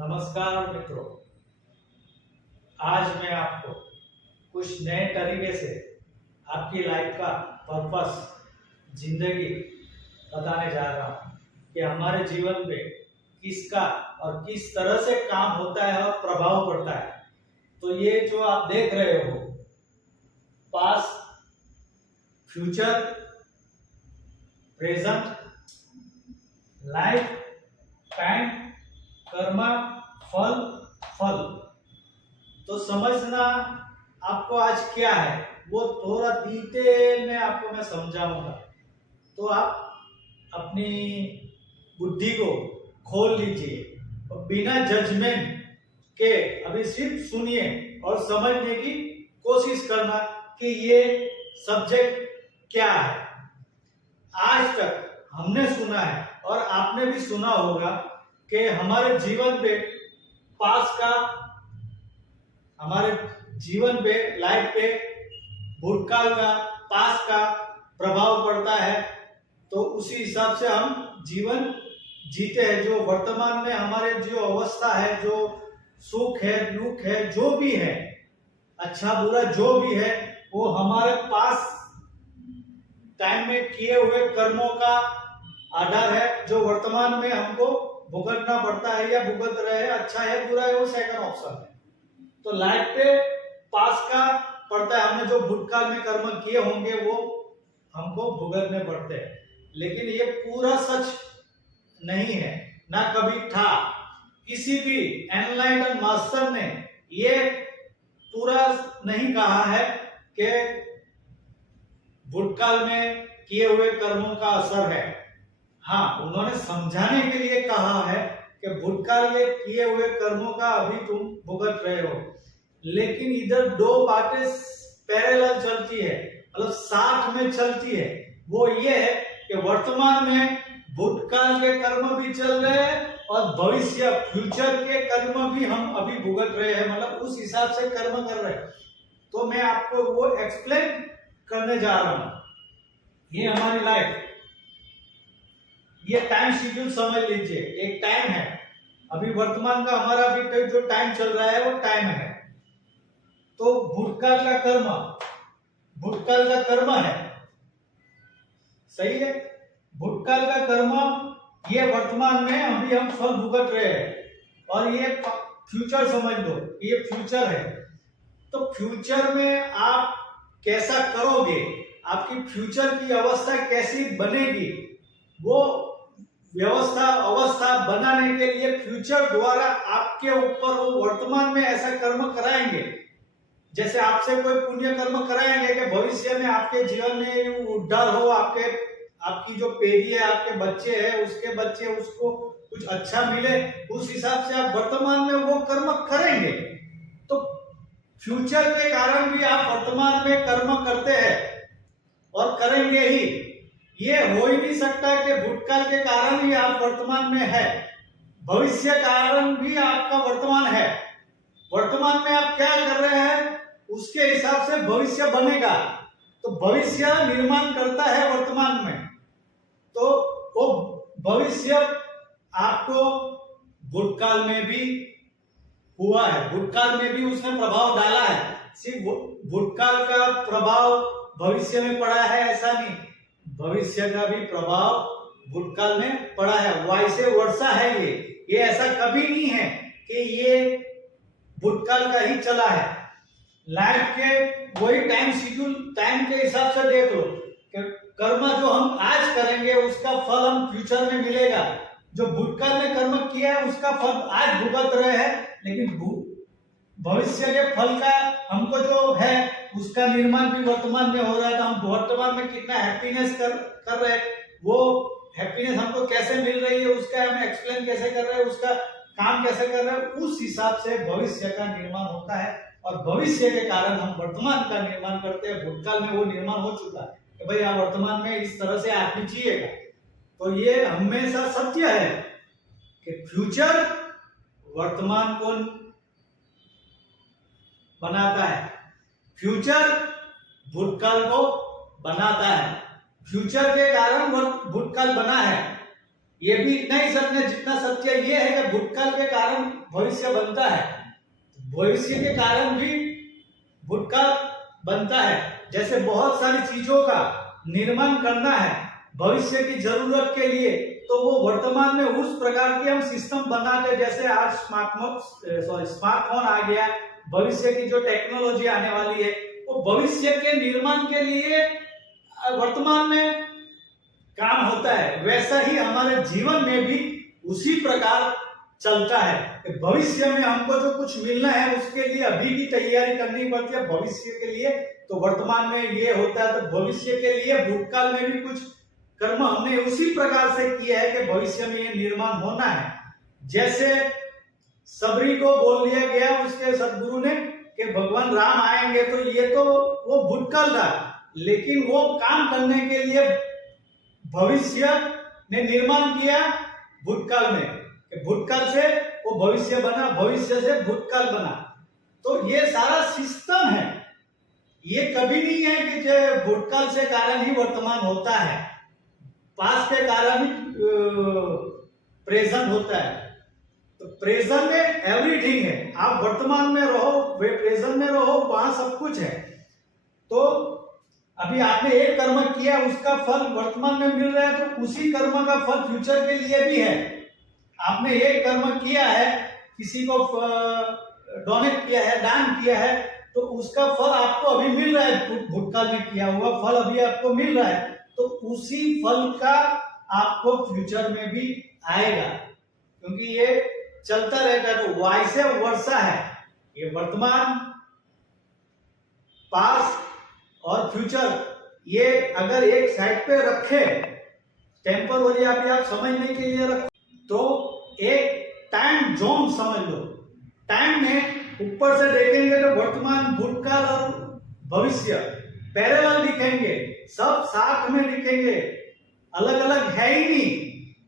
नमस्कार मित्रों, आज मैं आपको कुछ नए तरीके से आपकी लाइफ का पर्पस, जिंदगी बताने जा रहा हूँ कि हमारे जीवन पे किसका और किस तरह से काम होता है और प्रभाव पड़ता है। तो ये जो आप देख रहे हो, past, future, present, life, time, Karma, फल, फल। तो समझना आपको आज क्या है वो थोड़ा डिटेल में आपको मैं समझाऊंगा। तो आप अपनी बुद्धि को खोल लीजिए और बिना जजमेंट के अभी सिर्फ सुनिए और समझने की कोशिश करना कि ये सब्जेक्ट क्या है। आज तक हमने सुना है और आपने भी सुना होगा कि हमारे जीवन पे लाइफ पे भूतकाल का, पास्ट का प्रभाव पड़ता है। तो उसी हिसाब से हम जीवन जीते हैं। जो वर्तमान में हमारे जो अवस्था है, जो सुख है, दुख है, जो भी है, अच्छा बुरा जो भी है, वो हमारे पास टाइम में किए हुए कर्मों का आधार है, जो वर्तमान में हमको भुगतना पड़ता है या भुगत रहे हैं। अच्छा है बुरा है वो सेकंड ऑप्शन है। तो लाइफ पे पास का पड़ता है, हमने जो भूतकाल में कर्म किए होंगे वो हमको भुगतने पड़ते हैं। लेकिन ये पूरा सच नहीं है, ना कभी था। किसी भी एनलाइटन मास्टर ने ये पूरा नहीं कहा है कि भूतकाल में किए हुए कर्मों का असर है। हाँ, उन्होंने समझाने के लिए कहा है कि भूतकाल के किए हुए कर्मों का अभी तुम भुगत रहे हो। लेकिन इधर दो बातें पैरेलल चलती है, मतलब साथ में चलती है। वो ये है कि वर्तमान में भूतकाल के कर्म भी चल रहे हैं और भविष्य, फ्यूचर के कर्म भी हम अभी भुगत रहे हैं, मतलब उस हिसाब से कर्म कर रहे हैं। तो मैं आपको वो एक्सप्लेन करने जा रहा हूं। ये हमारी लाइफ, ये टाइम शेड्यूल समझ लीजिए। एक टाइम है, अभी वर्तमान का हमारा अभी जो टाइम चल रहा है वो टाइम है। तो भूतकाल का कर्म है, सही है। भूतकाल का कर्म ये वर्तमान में अभी हम फल भुगत रहे हैं। और ये फ्यूचर समझ लो, ये फ्यूचर है। तो फ्यूचर में आप कैसा करोगे, आपकी फ्यूचर की अवस्था कैसी बनेगी, वो अवस्था बनाने के लिए फ्यूचर द्वारा आपके ऊपर वो वर्तमान में ऐसा कर्म कराएंगे। जैसे आपसे कोई पुण्य कर्म कराएंगे कि भविष्य में आपके जीवन में उद्धार हो, आपकी जो पीढ़ी है, आपके बच्चे हैं, उसके बच्चे, उसको कुछ अच्छा मिले, उस हिसाब से आप वर्तमान में वो कर्म करेंगे। तो फ्यूचर के कारण भी आप वर्तमान में कर्म करते हैं और करेंगे ही। ये हो ही नहीं सकता कि भूतकाल के कारण ही आप वर्तमान में है, भविष्य कारण भी आपका वर्तमान है। वर्तमान में आप क्या कर रहे हैं उसके हिसाब से भविष्य बनेगा। तो भविष्य निर्माण करता है वर्तमान में। तो वो भविष्य आपको भूतकाल में भी हुआ है, भूतकाल में भी उसने प्रभाव डाला है। सिर्फ भूतकाल का प्रभाव भविष्य में पड़ा है ऐसा नहीं, भविष्य का भी प्रभाव भूतकाल में पड़ा है। वाइसे वर्षा है ये ऐसा कभी नहीं है कि ये भूतकाल का ही चला है। लाइफ के वही टाइम शेड्यूल, टाइम के हिसाब से देख लो कि कर्म जो हम आज करेंगे उसका फल हम फ्यूचर में मिलेगा। जो भूतकाल में कर्म किया है उसका फल आज भुगत रहे हैं, लेकिन भविष्य के फल का हमको जो है उसका निर्माण भी वर्तमान में हो रहा है। तो हम वर्तमान में कितना हैप्पीनेस कर रहे हैं, वो हैप्पीनेस हमको कैसे मिल रही है, उसका हम एक्सप्लेन कैसे कर रहे हैं, उसका काम कैसे कर रहे हैं, उस हिसाब से भविष्य का निर्माण होता है। और भविष्य के कारण हम वर्तमान का निर्माण करते हैं। भूतकाल में वो निर्माण हो चुका है कि भाई आप वर्तमान में इस तरह से आदमी जिएगा। तो ये हमेशा सत्य है कि फ्यूचर वर्तमान को बनाता है, फ्यूचर भूतकाल को बनाता है। फ्यूचर के कारण भूतकाल बना है। ये भी इतना ही सत्य, जितना सत्य ये है कि भूतकाल के कारण भविष्य बनता है, भविष्य के कारण भी भूतकाल बनता है। जैसे बहुत सारी चीजों का निर्माण करना है भविष्य की जरूरत के लिए, तो वो वर्तमान में उस प्रकार के हम सिस्टम बनाते, जैसे आज स्मार्टफोन आ गया, भविष्य की जो टेक्नोलॉजी आने वाली है वो भविष्य के निर्माण के लिए वर्तमान में काम होता है। वैसा ही हमारे जीवन में भी उसी प्रकार चलता है कि भविष्य में हमको जो कुछ मिलना है उसके लिए अभी भी तैयारी करनी पड़ती है भविष्य के लिए। तो वर्तमान में ये होता है, तो भविष्य के लिए भूतकाल में भी कुछ कर्म हमने उसी प्रकार से किया है कि भविष्य में ये निर्माण होना है। जैसे सबरी को बोल दिया गया उसके सदगुरु ने कि भगवान राम आएंगे, तो ये तो वो भूतकाल था, लेकिन वो काम करने के लिए भविष्य ने निर्माण किया भूतकाल में, भूतकाल से वो भविष्य बना, भविष्य से भूतकाल बना। तो ये सारा सिस्टम है, ये कभी नहीं है कि भूतकाल से कारण ही वर्तमान होता है, पास्ट के कारण ही प्रेजेंट होता है। तो प्रेजेंट में एवरीथिंग है, आप वर्तमान में रहो, वे प्रेजेंट में रहो, वहां सब कुछ है। तो अभी आपने एक कर्म किया, उसका फल वर्तमान में मिल रहा है, तो उसी कर्म का फल फ्यूचर के लिए भी है। आपने एक कर्म किया है, किसी को डोनेट किया है, दान किया है, तो उसका फल आपको अभी मिल रहा है, भूतकाल में किया हुआ फल अभी आपको मिल रहा है, तो उसी फल का आपको फ्यूचर में भी आएगा, क्योंकि ये चलता रहता है। तो वाइसे वर्षा है, ये वर्तमान, पास्ट और फ्यूचर, ये अगर एक साइड पे रखे, टेम्पररी आप समझने के लिए रख, तो एक टाइम जोन समझ लो। टाइम में ऊपर से देखेंगे तो वर्तमान, भूतकाल और भविष्य पैरेलल दिखेंगे, सब साथ में दिखेंगे, अलग अलग है ही नहीं।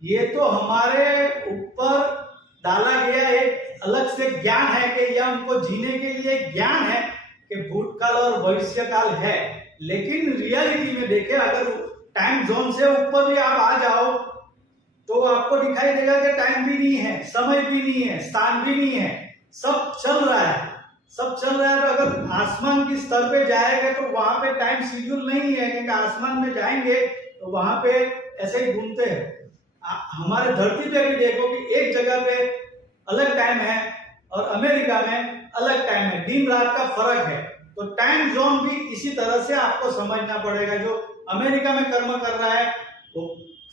ये तो हमारे ऊपर डाला गया एक अलग से ज्ञान है कि यह हमको जीने के लिए ज्ञान है कि भूतकाल और भविष्य काल है। लेकिन रियलिटी में देखे, अगर टाइम जोन से ऊपर भी आप आ जाओ तो आपको दिखाई देगा कि टाइम भी नहीं है, समय भी नहीं है, स्थान भी नहीं है, सब चल रहा है, सब चल रहा है। तो अगर आसमान की स्तर पे जाएगा तो वहां पे टाइम शेड्यूल नहीं है, क्योंकि आसमान में जाएंगे तो वहां पे ऐसे ही घूमते हैं। हमारे धरती पे भी देखो कि एक जगह पे अलग टाइम है और अमेरिका में अलग टाइम है, दिन रात का फर्क है। तो टाइम जोन भी इसी तरह से आपको समझना पड़ेगा। जो अमेरिका में कर्म कर रहा है वो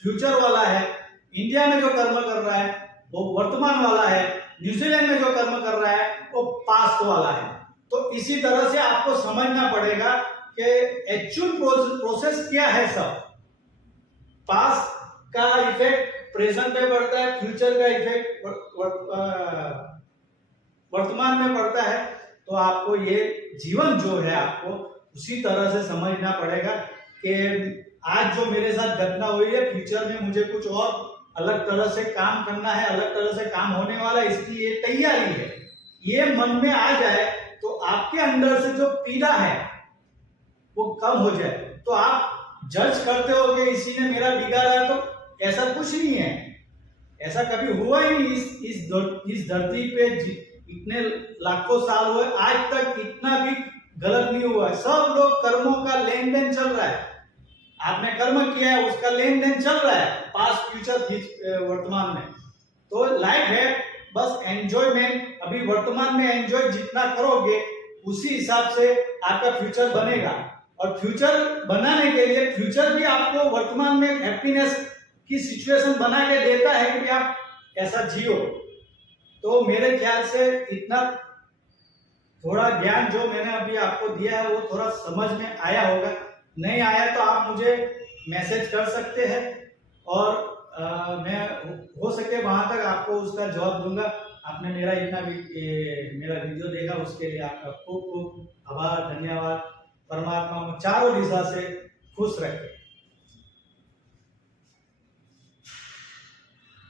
फ्यूचर वाला है, इंडिया में जो कर्म कर रहा है वो वर्तमान वाला है, न्यूजीलैंड में जो कर्म कर रहा है वो पास्ट वाला है। तो इसी तरह से आपको समझना पड़ेगा कि एक्चुअल प्रोसेस क्या है। सब पास्ट का इफेक्ट प्रेजेंट में पड़ता है, फ्यूचर का इफेक्ट वर्तमान में पड़ता है। तो आपको ये जीवन जो है आपको उसी तरह से समझना पड़ेगा कि आज जो मेरे साथ घटना हुई है, फ्यूचर में मुझे कुछ और अलग तरह से काम करना है, अलग तरह से काम होने वाला है, इसकी ये तैयारी है। ये मन में आ जाए तो आपके अंदर से जो पीड़ा है वो कम हो जाए। तो आप जज करते हो कि इसी ने मेरा बिगाड़ा, तो ऐसा कुछ नहीं है, ऐसा कभी हुआ ही नहीं। इस धरती पे इतने लाखों साल हुए, आज तक इतना भी गलत नहीं हुआ। सब लोग कर्मों का लेन देन चल रहा है, आपने कर्म किया है उसका लेन देन चल रहा है, पास्ट फ्यूचर वर्तमान में। तो लाइफ है बस एंजॉयमेंट। अभी वर्तमान में एंजॉय जितना करोगे उसी हिसाब से आपका फ्यूचर बनेगा। और फ्यूचर बनाने के लिए फ्यूचर भी आपको वर्तमान में हैप्पीनेस की सिचुएशन बना के देता है कि आप ऐसा जियो। तो मेरे ख्याल से इतना थोड़ा ज्ञान जो मैंने अभी आपको दिया है वो थोड़ा समझ में आया होगा। नहीं आया तो आप मुझे मैसेज कर सकते हैं और मैं हो सके वहां तक आपको उसका जवाब दूंगा। आपने मेरा मेरा वीडियो देखा उसके लिए आपका खूब खूब आभार, धन्यवाद। परमात्मा चारों दिशा से खुश रखे।